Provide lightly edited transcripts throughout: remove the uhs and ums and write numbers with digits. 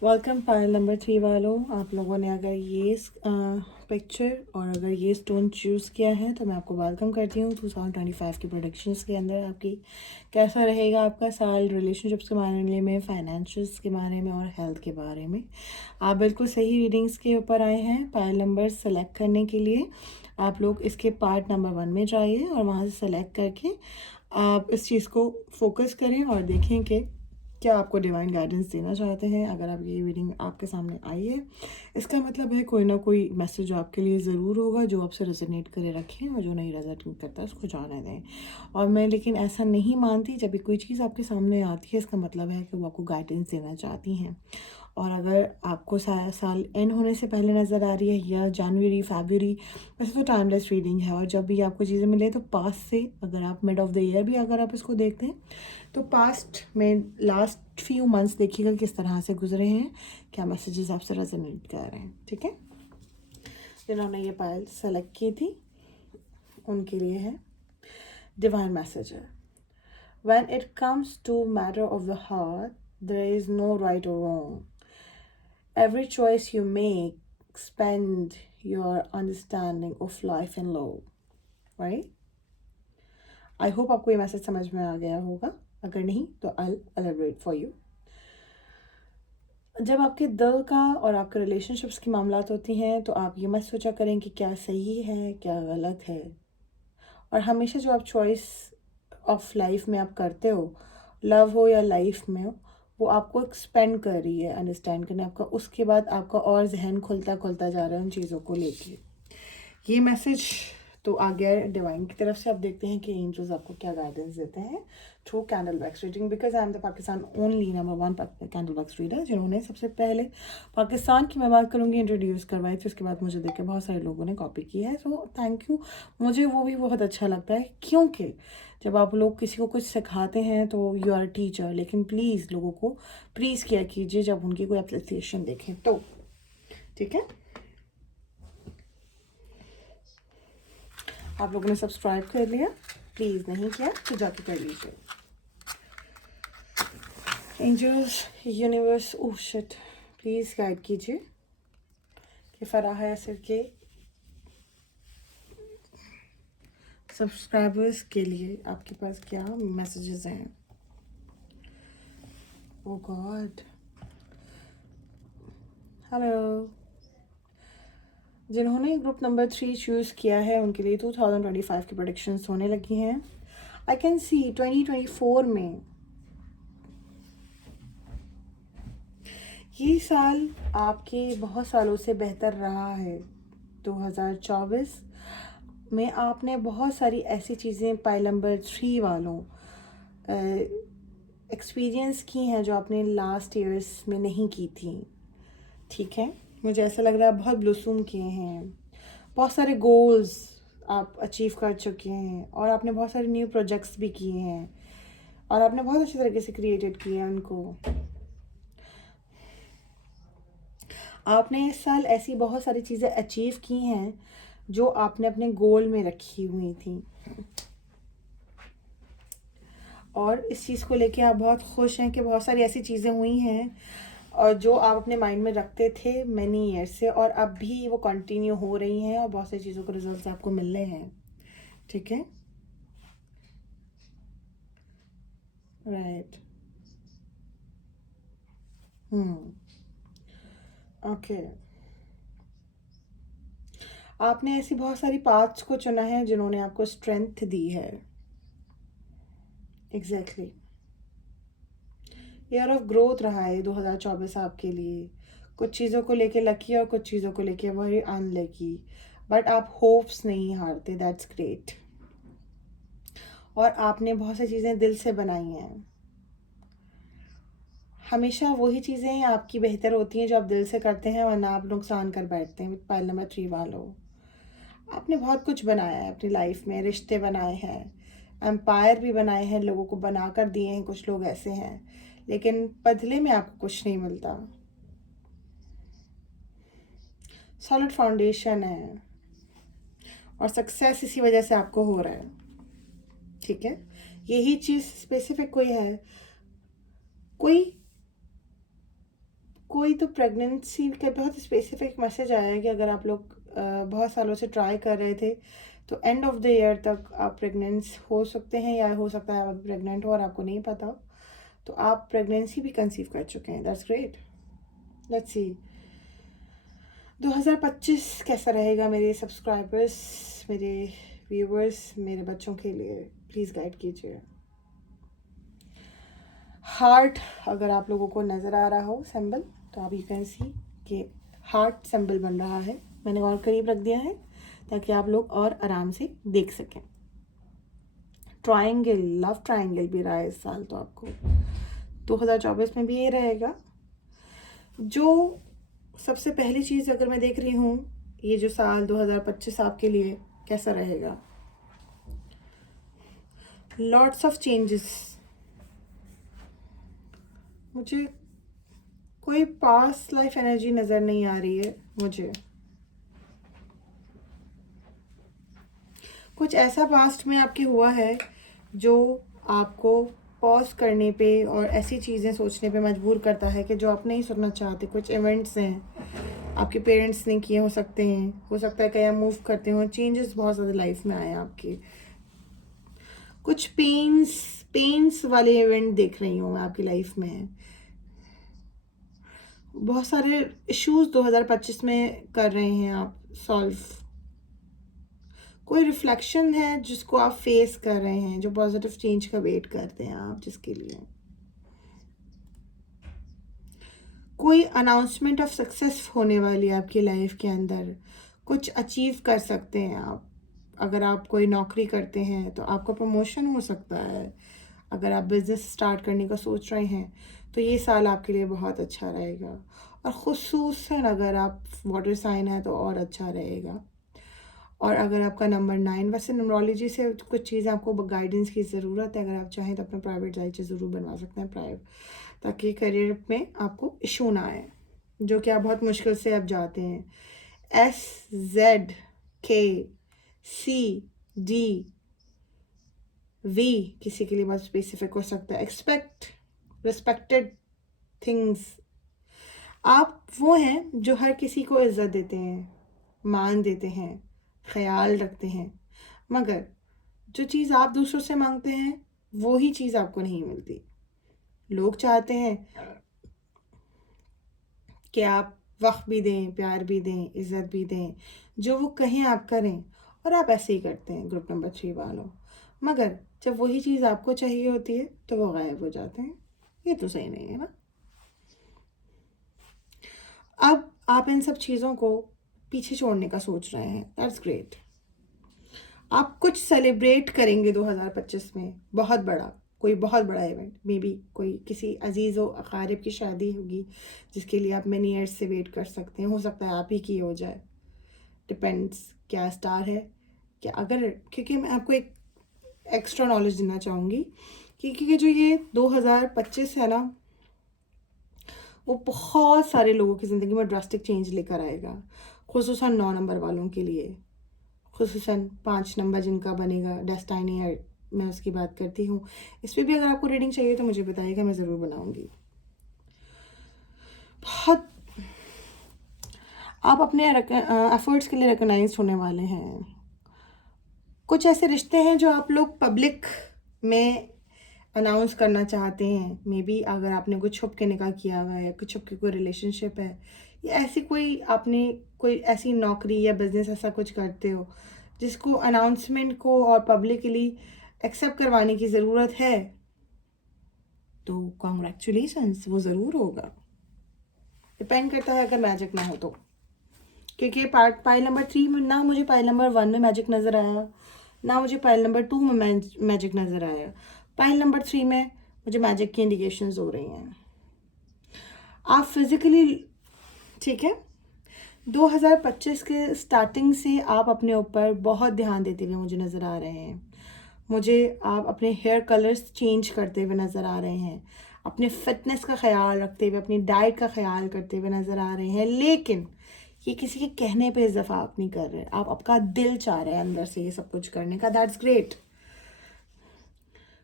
Welcome pile number 3 वालों। आप लोगों ने अगर ये पिक्चर और अगर ये स्टोन चूज़ किया है तो मैं आपको वेलकम करती हूँ 2025 की प्रोडक्शंस के अंदर। आपकी कैसा रहेगा आपका साल रिलेशनशिप्स के बारे में, फाइनेंशियल्स के बारे में और हेल्थ के बारे में। आप बिल्कुल सही रीडिंग्स के ऊपर आए हैं। पायल नंबर सेलेक्ट करने के लिए आप लोग इसके पार्ट नंबर 1 में जाइए और वहाँ से सेलेक्ट करके आप इस चीज़ को फोकस करें और देखें कि क्या आपको डिवाइन गाइडेंस देना चाहते हैं। अगर आप ये रीडिंग आपके सामने आई है, इसका मतलब है कोई ना कोई मैसेज आपके लिए ज़रूर होगा जो आपसे रेजोनेट करे रखें, और जो नहीं रेजोनेट करता उसको जाने दें। और मैं लेकिन ऐसा नहीं मानती, जब भी कोई चीज़ आपके सामने आती है इसका मतलब है कि वो आपको गाइडेंस देना चाहती हैं। और अगर आपको साल एंड होने से पहले नज़र आ रही है या जनवरी फरवरी, वैसे तो टाइमलेस रीडिंग है। और जब भी आपको चीज़ें मिले तो पास से, अगर आप मिड ऑफ द ईयर भी अगर आप इसको देखते हैं तो पास्ट में लास्ट फ्यू मंथ्स देखिएगा किस तरह से गुजरे हैं, क्या मैसेजेस आपसे रेजोनेट कर रहे हैं। ठीक है, जिन्होंने ये पायल सेलेक्ट की थी उनके लिए है डिवाइन मैसेज है। When it comes to matter of the heart, there is no right or wrong. Every choice you make expand your understanding of life and love, right? I hope आपको ये message समझ में आ गया होगा। अगर नहीं तो I'll elaborate for you. जब आपके दिल का और आपके रिलेशनशिप्स की मामलात होती हैं तो आप ये मत सोचा करें कि क्या सही है क्या गलत है। और हमेशा जो आप चॉइस ऑफ लाइफ में आप करते हो, लव हो या लाइफ में हो, वो आपको एक्सपेंड कर रही है अंडरस्टैंड करने आपका। उसके बाद आपका और जहन खुलता खुलता जा रहा है उन चीज़ों को लेके। ये मैसेज तो आ गया है डिवाइन की तरफ से। अब देखते हैं कि एंजल्स आपको क्या गाइडेंस देते हैं through candle wax reading, because I am the Pakistan only number 1 candle wax reader जिन्होंने सबसे पहले पाकिस्तान की, मैं बात करूँगी, इंट्रोड्यूस करवाई थी। उसके बाद मुझे देख के बहुत सारे लोगों ने कॉपी की है, सो थैंक यू। मुझे वो भी बहुत अच्छा लगता है, क्योंकि जब आप लोग किसी को कुछ सिखाते हैं तो यू आर टीचर, लेकिन प्लीज़ लोगों को प्लीज़ किया कीजिए जब उनकी कोई एप्रिसिएशन देखें तो। ठीक है, आप लोगों ने सब्सक्राइब कर लिया, प्लीज़ नहीं किया तो जाके कर लीजिए। Angels, universe, oh shit, please guide कीजिए कि फराह यासिर के सब्सक्राइबर्स के लिए आपके पास क्या मैसेजेस हैं। ओह गॉड, हेलो। जिन्होंने ग्रुप नंबर 3 चूज़ किया है उनके लिए 2025 की प्रेडिक्शंस होने लगी हैं। आई कैन सी 2024 में ये साल आपके बहुत सालों से बेहतर रहा है। 2024 में आपने बहुत सारी ऐसी चीज़ें पाइल नंबर 3 वालों एक्सपीरियंस की हैं जो आपने लास्ट ईयर्स में नहीं की थी। ठीक है, मुझे ऐसा लग रहा है बहुत ब्लूसूम किए हैं, बहुत सारे गोल्स आप अचीव कर चुके हैं, और आपने बहुत सारे न्यू प्रोजेक्ट्स भी किए हैं और आपने बहुत अच्छी तरीके से क्रिएटेड किए हैं उनको। आपने इस साल ऐसी बहुत सारी चीज़ें अचीव की हैं जो आपने अपने गोल में रखी हुई थी, और इस चीज़ को लेके आप बहुत खुश हैं कि बहुत सारी ऐसी चीज़ें हुई हैं और जो आप अपने माइंड में रखते थे मैनी ईयर से, और अब भी वो कंटिन्यू हो रही हैं और बहुत सारी चीज़ों के रिजल्ट्स आपको मिल रहे हैं। ठीक है, राइट। ओके, आपने ऐसी बहुत सारी पाथ्स को चुना है जिन्होंने आपको स्ट्रेंथ दी है। एग्जैक्टली, ईयर ऑफ ग्रोथ रहा है 2024 आपके लिए। कुछ चीज़ों को लेके लकी और कुछ चीज़ों को लेके वेरी अनलकी, बट आप होप्स नहीं हारते, दैट्स ग्रेट। और आपने बहुत सी चीज़ें दिल से बनाई हैं। हमेशा वही चीज़ें आपकी बेहतर होती हैं जो आप दिल से करते हैं, वरना आप नुकसान कर बैठते हैं। पाइल नंबर 3 वालों, आपने बहुत कुछ बनाया है अपनी लाइफ में, रिश्ते बनाए हैं, एम्पायर भी बनाए हैं, लोगों को बना कर दिए हैं। कुछ लोग ऐसे हैं लेकिन बदले में आपको कुछ नहीं मिलता। सॉलिड फाउंडेशन है और सक्सेस इसी वजह से आपको हो रहा है। ठीक है, यही चीज़ स्पेसिफिक कोई है, कोई कोई तो प्रेगनेंसी का बहुत स्पेसिफिक मैसेज आया है कि अगर आप लोग बहुत सालों से ट्राई कर रहे थे तो एंड ऑफ द ईयर तक आप प्रेग्नेंस हो सकते हैं, या हो सकता है आप प्रेग्नेंट हो और आपको नहीं पता, तो आप प्रेगनेंसी भी कंसीव कर चुके हैं। That's great. लेट्स सी 2025 कैसा रहेगा मेरे सब्सक्राइबर्स, मेरे व्यूवर्स, मेरे बच्चों के लिए। प्लीज़ गाइड कीजिए। हार्ट अगर आप लोगों को नज़र आ रहा हो सिंबल, तो आप यू कैन सी कि हार्ट सिंबल बन रहा है। मैंने और करीब रख दिया है ताकि आप लोग और आराम से देख सकें। ट्रायंगल, लव ट्रायंगल भी रहा है इस साल, तो आपको 2024 में भी ये रहेगा। जो सबसे पहली चीज़ अगर मैं देख रही हूँ, ये जो साल 2025 आपके लिए कैसा रहेगा, लॉट्स ऑफ चेंजेस। मुझे कोई पास्ट लाइफ एनर्जी नज़र नहीं आ रही है। मुझे कुछ ऐसा पास्ट में आपके हुआ है जो आपको पॉज करने पे और ऐसी चीज़ें सोचने पे मजबूर करता है कि जो आप नहीं सुनना चाहते। कुछ इवेंट्स हैं आपके पेरेंट्स ने किए, हो सकते हैं, हो सकता है कहीं मूव करते हो, चेंजेस बहुत ज़्यादा लाइफ में आए आपके। कुछ पेन्स वाले इवेंट देख रही हूँ मैं आपकी लाइफ में। बहुत सारे इश्यूज 2025 में कर रहे हैं आप सॉल्व। कोई रिफ्लेक्शन है जिसको आप फेस कर रहे हैं, जो पॉजिटिव चेंज का वेट करते हैं आप, जिसके लिए कोई अनाउंसमेंट ऑफ सक्सेस होने वाली है आपकी लाइफ के अंदर। कुछ अचीव कर सकते हैं आप। अगर आप कोई नौकरी करते हैं तो आपका प्रमोशन हो सकता है। अगर आप बिज़नेस स्टार्ट करने का सोच रहे हैं तो ये साल आपके लिए बहुत अच्छा रहेगा। और ख़ुसूसन अगर आप वाटर साइन है तो और अच्छा रहेगा। और अगर आपका नंबर 9, वैसे न्यूमरोलॉजी से कुछ चीज़ें आपको गाइडेंस की ज़रूरत है। अगर आप चाहें तो अपना प्राइवेट जायचे ज़रूर बनवा सकते हैं प्राइवेट, ताकि करियर में आपको इशू ना आए, जो कि आप बहुत मुश्किल से अब जाते हैं। SZKCD किसी के लिए बहुत स्पेसिफिक हो सकता है। Expect respected things. आप वो हैं जो हर किसी को इज्जत देते हैं, मान देते हैं, ख्याल रखते हैं, मगर जो चीज़ आप दूसरों से मांगते हैं वो ही चीज़ आपको नहीं मिलती। लोग चाहते हैं कि आप वक्त भी दें, प्यार भी दें, इज़्ज़त भी दें, जो वो कहें आप करें, और आप ऐसे ही करते हैं ग्रुप नंबर 3 वालों। मगर जब वही चीज़ आपको चाहिए होती है तो वो गायब हो जाते हैं। ये तो सही नहीं है ना। अब आप इन सब चीज़ों को पीछे छोड़ने का सोच रहे हैं। That's great. आप कुछ सेलिब्रेट करेंगे 2025 में, बहुत बड़ा, कोई बहुत बड़ा इवेंट। मे बी कोई किसी अजीज़ व अकारिब की शादी होगी जिसके लिए आप मैनी ईयर्स से वेट कर सकते हैं। हो सकता है आप ही की हो जाए, डिपेंड्स क्या स्टार है। क्या अगर, क्योंकि मैं आपको एक एक्स्ट्रा नॉलेज देना चाहूँगी क्योंकि जो ये 2025 है ना, वो बहुत सारे लोगों की ज़िंदगी में ड्रास्टिक चेंज लेकर आएगा। खुसूसन 9 नंबर वालों के लिए, खुसूसन 5 नंबर जिनका बनेगा डेस्टिनी है, मैं उसकी बात करती हूँ। इस पर भी अगर आपको रीडिंग चाहिए तो मुझे बताइएगा, मैं ज़रूर बनाऊँगी। बहुत आप अपने एफर्ट्स के लिए रिकॉग्नाइज्ड होने वाले हैं। कुछ ऐसे रिश्ते हैं जो आप लोग पब्लिक में अनाउंस करना चाहते हैं। मे बी अगर आपने कुछ छुप के निकाह किया हुआ है या कुछ छुप के कोई रिलेशनशिप है, या ऐसी कोई आपने कोई ऐसी नौकरी या बिजनेस ऐसा कुछ करते हो जिसको अनाउंसमेंट को और पब्लिकली एक्सेप्ट करवाने की ज़रूरत है, तो कॉन्ग्रेचुलेशंस, वो ज़रूर होगा। डिपेंड करता है अगर मैजिक ना हो तो, क्योंकि पाइल नंबर 3 में ना मुझे पाइल नंबर 1 में मैजिक नज़र आया, ना मुझे पाइल नंबर 2 में मैजिक नज़र आया। पाइल नंबर 3 में मुझे मैजिक की इंडिकेशंस हो रही हैं। आप फिज़िकली ठीक है। 2025 के स्टार्टिंग से आप अपने ऊपर बहुत ध्यान देते हुए मुझे नज़र आ रहे हैं। मुझे आप अपने हेयर कलर्स चेंज करते हुए नज़र आ रहे हैं, अपने फिटनेस का ख्याल रखते हुए, अपनी डाइट का ख्याल करते हुए नज़र आ रहे हैं। लेकिन ये किसी के कहने पे इजाफा आप नहीं कर रहे, आप आपका दिल चाह रहे हैं अंदर से ये सब कुछ करने का। That's great.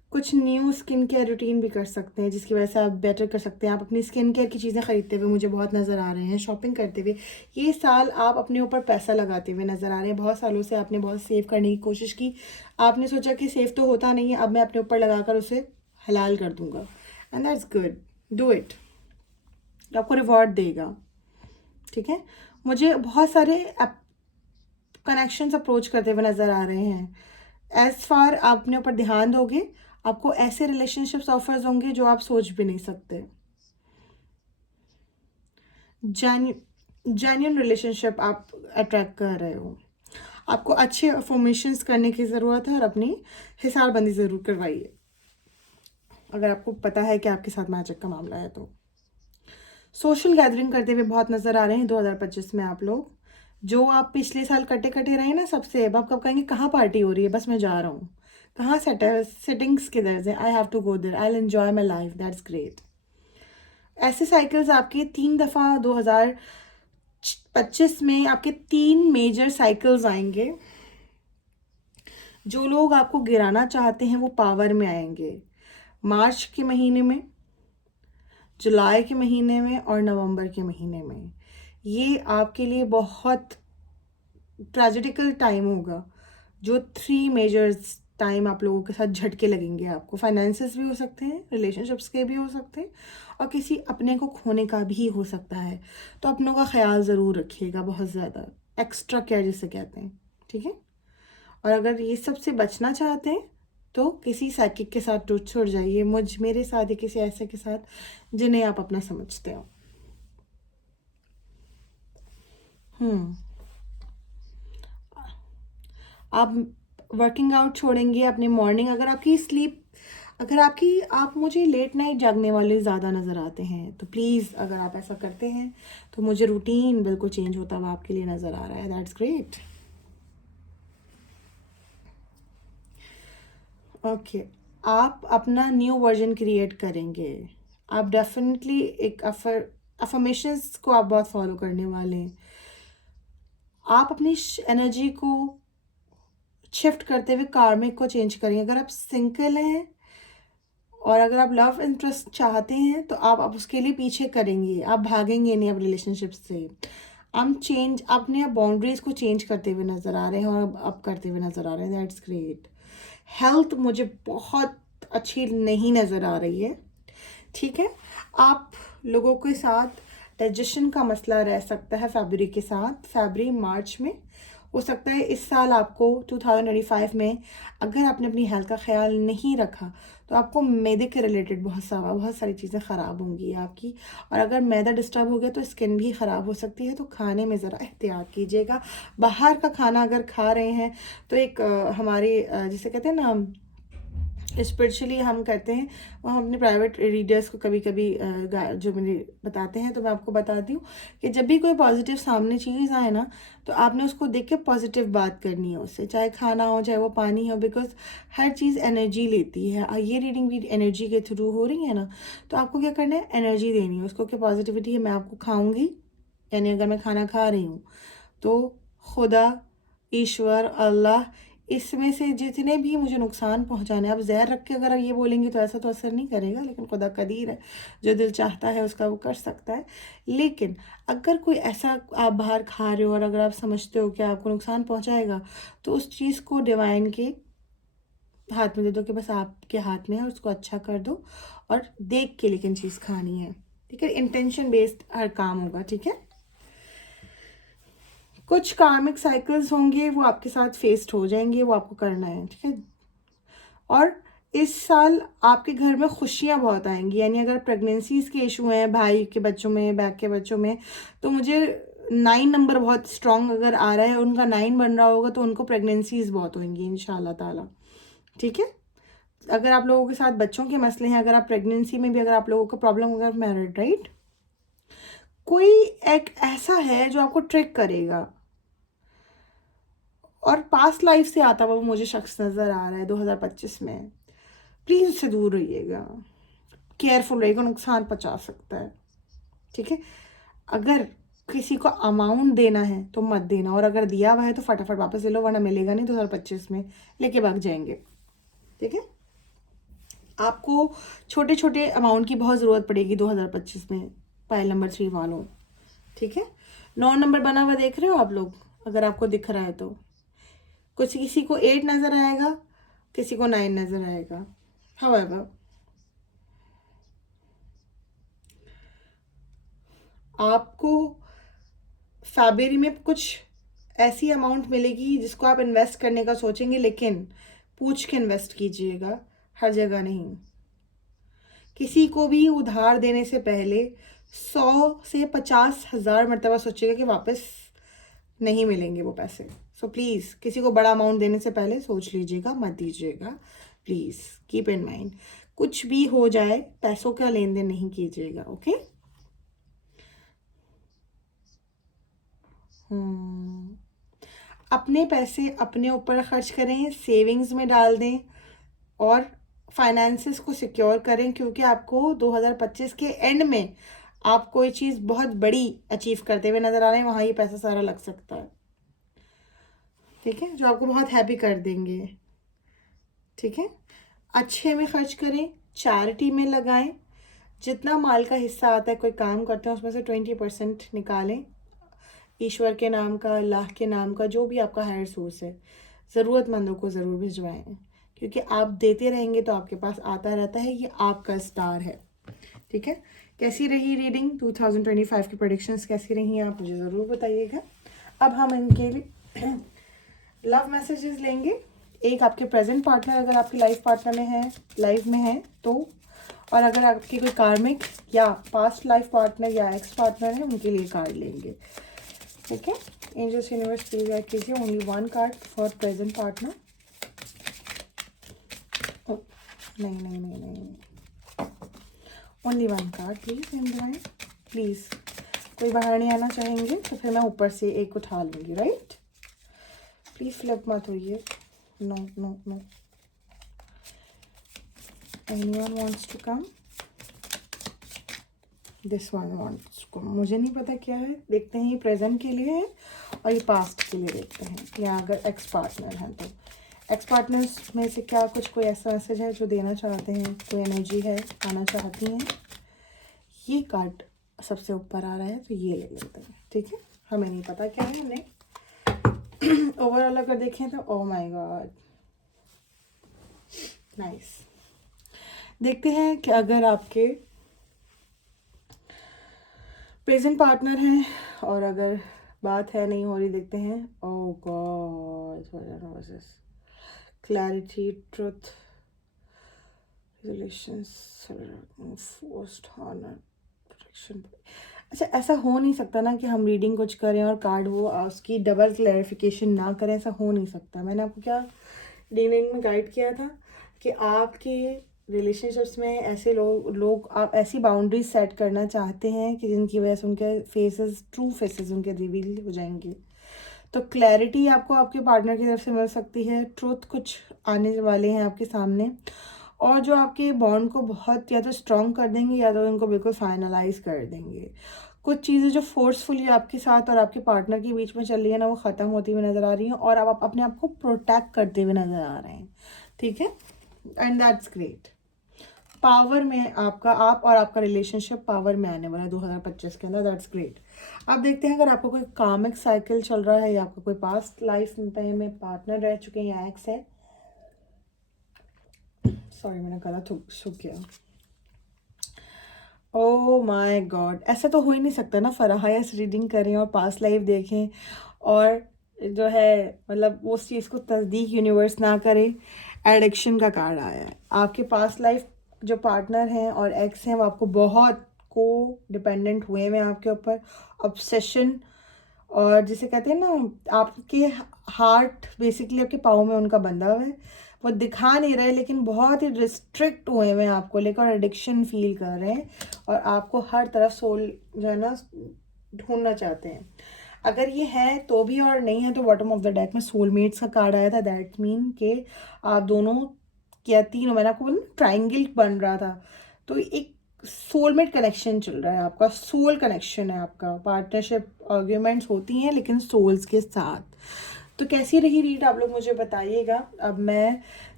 कुछ न्यू स्किन केयर रूटीन भी कर सकते हैं जिसकी वजह से आप बेटर कर सकते हैं। आप अपनी स्किन केयर की चीज़ें ख़रीदते हुए मुझे बहुत नज़र आ रहे हैं, शॉपिंग करते हुए। ये साल आप अपने ऊपर पैसा लगाते हुए नज़र आ रहे हैं। बहुत सालों से आपने बहुत सेव करने की कोशिश की, आपने सोचा कि सेव तो होता नहीं है, अब मैं अपने ऊपर लगाकर उसे हलाल कर दूँगा। And that's good, do it, आपको रिवॉर्ड देगा। ठीक है, मुझे बहुत सारे कनेक्शंस अप्रोच करते हुए नज़र आ रहे हैं। एज़ फार आप अपने ऊपर ध्यान दोगे, आपको ऐसे रिलेशनशिप्स ऑफर्स होंगे जो आप सोच भी नहीं सकते। जेन्युइन रिलेशनशिप आप अट्रैक्ट कर रहे हो। आपको अच्छे अफर्मेशंस करने की ज़रूरत है और अपनी हिसाबबंदी ज़रूर करवाइए अगर आपको पता है कि आपके साथ मैजिक का मामला है तो। सोशल गैदरिंग करते हुए बहुत नज़र आ रहे हैं 2025 में आप लोग। जो आप पिछले साल कटे कटे रहे ना सबसे, अब आप कब कहेंगे कहाँ पार्टी हो रही है, बस मैं जा रहा हूँ, कहाँ सेटिंग्स किधर से, I have to go there, I will enjoy my life, that's great. ऐसे साइकिल्स आपके 3 दफ़ा 2025 में आपके 3 मेजर साइकिल्स आएंगे। जो लोग आपको गिराना चाहते हैं वो पावर में आएंगे। मार्च के महीने में, जुलाई के महीने में और नवंबर के महीने में। ये आपके लिए बहुत ट्रेजिडिकल टाइम होगा। जो 3 मेजर्स टाइम आप लोगों के साथ झटके लगेंगे। आपको फाइनेंसेस भी हो सकते हैं, रिलेशनशिप्स के भी हो सकते हैं और किसी अपने को खोने का भी हो सकता है। तो अपनों का ख्याल ज़रूर रखिएगा, बहुत ज़्यादा एक्स्ट्रा केयर जिसे कहते हैं। ठीक है, और अगर ये सब से बचना चाहते हैं तो किसी साइकिक के साथ छुड़ जाइए, मेरे साथ या किसी ऐसे के साथ जिन्हें आप अपना समझते हो। आप वर्किंग आउट छोड़ेंगे अपनी मॉर्निंग, अगर आपकी आप मुझे लेट नाइट जागने वाले ज़्यादा नज़र आते हैं तो प्लीज़ अगर आप ऐसा करते हैं तो मुझे रूटीन बिल्कुल चेंज होता हुआ आपके लिए नज़र आ रहा है। That's great. ओके, आप अपना न्यू वर्जन क्रिएट करेंगे। आप डेफिनेटली एक अफर्मेशंस को आप बहुत फॉलो करने वाले हैं। आप अपनी एनर्जी को शिफ्ट करते हुए कार्मिक को चेंज करेंगे। अगर आप सिंगल हैं और अगर आप लव इंटरेस्ट चाहते हैं तो आप उसके लिए पीछे करेंगे, आप भागेंगे नहीं अब रिलेशनशिप से। आप अपने बाउंड्रीज को चेंज करते हुए नज़र आ रहे हैं और अब करते हुए नज़र आ रहे हैं। That's great. हेल्थ मुझे बहुत अच्छी नहीं नज़र आ रही है। ठीक है, आप लोगों के साथ डाइजेशन का मसला रह सकता है फरवरी के साथ, फरवरी मार्च में हो सकता है। इस साल आपको 2025 में अगर आपने अपनी हेल्थ का ख्याल नहीं रखा तो आपको मैदे के रिलेटेड बहुत सारी चीज़ें ख़राब होंगी आपकी। और अगर मैदा डिस्टर्ब हो गया तो स्किन भी ख़राब हो सकती है। तो खाने में ज़रा एहतियात कीजिएगा। बाहर का खाना अगर खा रहे हैं तो एक हमारे जिसे कहते हैं ना, स्पिरिचुअली हम कहते हैं, वो हम अपने प्राइवेट रीडर्स को कभी कभी जो मुझे बताते हैं तो मैं आपको बता दूँ कि जब भी कोई पॉजिटिव सामने चीज़ आए ना तो आपने उसको देख के पॉजिटिव बात करनी है उससे, चाहे खाना हो चाहे वो पानी हो, बिकॉज हर चीज़ एनर्जी लेती है। ये रीडिंग भी एनर्जी के थ्रू हो रही है ना, तो आपको क्या करना है, एनर्जी देनी है उसको कि पॉजिटिविटी है। मैं आपको खाऊंगी, यानी अगर मैं खाना खा रही हूँ तो खुदा, ईश्वर, अल्लाह, इसमें से जितने भी मुझे नुकसान पहुंचाने, आप जहर रख के अगर आप ये बोलेंगे तो ऐसा तो असर नहीं करेगा, लेकिन खुदा कदीर है, जो दिल चाहता है उसका वो कर सकता है। लेकिन अगर कोई ऐसा आप बाहर खा रहे हो और अगर आप समझते हो कि आपको नुकसान पहुंचाएगा तो उस चीज़ को डिवाइन के हाथ में दे दो कि बस आपके हाथ में है, उसको अच्छा कर दो और देख के लेकिन चीज़ खानी है। ठीक है, इंटेंशन बेस्ड हर काम होगा। ठीक है, कुछ कार्मिक साइकिल्स होंगे वो आपके साथ फेस्ड हो जाएंगे, वो आपको करना है। ठीक है, और इस साल आपके घर में खुशियां बहुत आएंगी। यानी अगर प्रेगनेंसीज के इशू हैं भाई के बच्चों में, बैक के बच्चों में, तो मुझे 9 नंबर बहुत स्ट्रॉन्ग अगर आ रहा है, उनका 9 बन रहा होगा तो उनको प्रेगनेंसीज बहुत होंगी इंशाल्लाह ताला। ठीक है, अगर आप लोगों के साथ बच्चों के मसले हैं, अगर आप प्रेगनेंसी में भी अगर आप लोगों को प्रॉब्लम होगा, मैरिड राइट, कोई एक ऐसा है जो आपको ट्रिक करेगा और पास्ट लाइफ से आता हुआ मुझे शख्स नज़र आ रहा है 2025 में। प्लीज़ उससे दूर रहिएगा, केयरफुल रहिएगा, नुकसान पहुंचा सकता है। ठीक है, अगर किसी को अमाउंट देना है तो मत देना, और अगर दिया हुआ है तो फटाफट वापस ले लो, वरना मिलेगा नहीं 2025 में, लेके भाग जाएंगे। ठीक है, आपको छोटे छोटे अमाउंट की बहुत ज़रूरत पड़ेगी 2025 में पायल नंबर 3 वालों, ठीक है। 9 नंबर बना हुआ देख रहे हो आप लोग, अगर आपको दिख रहा है तो कुछ किसी को 8 नज़र आएगा, किसी को 9 नज़र आएगा। However, आपको फरवरी में कुछ ऐसी अमाउंट मिलेगी जिसको आप इन्वेस्ट करने का सोचेंगे, लेकिन पूछ के इन्वेस्ट कीजिएगा, हर जगह नहीं। किसी को भी उधार देने से पहले 100 से 50,000 मरतबा सोचिएगा कि वापस नहीं मिलेंगे वो पैसे। सो प्लीज़ किसी को बड़ा अमाउंट देने से पहले सोच लीजिएगा, मत दीजिएगा, प्लीज़ कीप इन माइंड। कुछ भी हो जाए पैसों का लेन देन नहीं कीजिएगा, ओके। अपने पैसे अपने ऊपर खर्च करें, सेविंग्स में डाल दें और फाइनेंसेस को सिक्योर करें, क्योंकि आपको 2025 के एंड में आप कोई चीज़ बहुत बड़ी अचीव करते हुए नज़र आ रहे हैं, वहाँ ये पैसा सारा लग सकता है, ठीक है, जो आपको बहुत हैप्पी कर देंगे, ठीक है। अच्छे में खर्च करें, चैरिटी में लगाएं, जितना माल का हिस्सा आता है, कोई काम करते हैं उसमें से 20% निकालें, ईश्वर के नाम का, अल्लाह के नाम का, जो भी आपका हायर सोर्स है, ज़रूरतमंदों को ज़रूर भिजवाएं, क्योंकि आप देते रहेंगे तो आपके पास आता रहता है, ये आपका स्टार है, ठीक है। कैसी रही रीडिंग 2025 की प्रेडिक्शंस कैसी रही आप मुझे ज़रूर बताइएगा। अब हम इनके लिए लव मैसेजेस लेंगे। एक आपके प्रेजेंट पार्टनर अगर आपकी लाइफ पार्टनर में है, लाइफ में है तो, और अगर आपके कोई कार्मिक या पास्ट लाइफ पार्टनर या एक्स पार्टनर है, उनके लिए कार्ड लेंगे, ठीक है। एंजल्स यूनिवर्स प्लीज गाइड कीजिए, only 1 card for present partner. नहीं, ओनली 1 कार्ड प्लीज, प्लीज़। कोई बाहर नहीं आना चाहेंगे तो फिर मैं ऊपर से एक उठा लूँगी, राइट। प्लीज़ फ्लिप मत होइए, no. Anyone wants to come, this one wants to come. मुझे नहीं पता क्या है, देखते हैं। ये प्रेजेंट के लिए है और ये पास्ट के लिए देखते हैं, या अगर एक्स पार्टनर हैं तो एक्स पार्टनर्स में से क्या कुछ कोई ऐसा मैसेज है जो देना चाहते हैं, कोई एनर्जी है आना चाहती हैं। ये कार्ड सबसे ऊपर आ रहा है तो ये ले लेते हैं, ठीक है। हमें नहीं पता क्या है, हमने ओवरऑल अगर देखें तो ओह माय गॉड, नाइस। देखते हैं कि अगर आपके प्रेजेंट पार्टनर हैं और अगर बात है नहीं हो रही, देखते हैं। ओह God, clarity, truth, relations, forced honour, protection. अच्छा, ऐसा हो नहीं सकता ना कि हम रीडिंग कुछ करें और कार्ड वो उसकी डबल क्लैरिफिकेशन ना करें, ऐसा हो नहीं सकता। मैंने आपको क्या रीडिंग में गाइड किया था कि आपके रिलेशनशिप्स में ऐसे लोग आप ऐसी बाउंड्रीज सेट करना चाहते हैं कि जिनकी वजह से उनके फेसेस, ट्रू फेसेस उनके रिवील हो जाएंगे। तो क्लैरिटी आपको आपके पार्टनर की तरफ से मिल सकती है, ट्रुथ कुछ आने वाले हैं आपके सामने, और जो आपके बॉन्ड को बहुत या तो स्ट्रॉन्ग कर देंगे या तो उनको बिल्कुल फाइनलाइज कर देंगे। कुछ चीज़ें जो फोर्सफुली आपके साथ और आपके पार्टनर के बीच में चल रही है ना, वो ख़त्म होती हुई नज़र आ रही हैं और आप अपने आप को प्रोटेक्ट करते हुए नज़र आ रहे हैं, ठीक है। And that's great. पावर में आपका, आप और आपका रिलेशनशिप पावर में आने वाला है 2025 के अंदर, दैट्स ग्रेट। अब देखते हैं अगर आपको कोई कामिक साइकिल चल रहा है या आपका कोई पास्ट लाइफ में पार्टनर रह चुके हैं या एक्स है। सॉरी, मेरा गला सूख गया। ओह माय गॉड, ऐसा तो हो ही नहीं सकता ना, फराहायस रीडिंग करें और पास्ट लाइफ देखें और जो है मतलब उस चीज़ को तस्दीक यूनिवर्स ना करे। एडिक्शन का कार्ड आया है। आपके पास्ट लाइफ जो पार्टनर हैं और एक्स हैं वो आपको बहुत को डिपेंडेंट हुए हैं आपके ऊपर, ऑब्सेशन, और जिसे कहते हैं ना आपके हार्ट बेसिकली आपके पाँव में उनका बंधा हुआ है, वो दिखा नहीं रहे लेकिन बहुत ही रिस्ट्रिक्ट हुए हैं आपको लेकर, एडिक्शन फील कर रहे हैं और आपको हर तरफ सोल जो है ना ढूंढना चाहते हैं। अगर ये है तो भी और नहीं है तो बॉटम ऑफ द डेक में सोलमेट्स का कार्ड आया था। दैट मीन के आप दोनों या तीनों, मैंने आपको बोला ट्राइंगल बन रहा था, तो एक सोलमेट कनेक्शन चल रहा है आपका, सोल कनेक्शन है आपका। पार्टनरशिप आर्ग्यूमेंट्स होती हैं लेकिन सोल्स के साथ। तो कैसी रही रीड आप लोग मुझे बताइएगा। अब मैं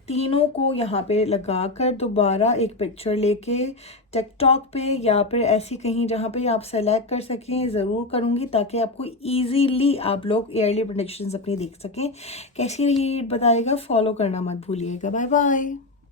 तीनों को यहाँ पे लगा कर दोबारा एक पिक्चर लेके टिकटॉक पे या फिर ऐसी कहीं जहाँ पे आप सेलेक्ट कर सकें ज़रूर करूँगी, ताकि आपको इजीली आप लोग ईयरली प्रेडिक्शंस अपनी देख सकें। कैसी रही बताइएगा, फॉलो करना मत भूलिएगा। Bye bye.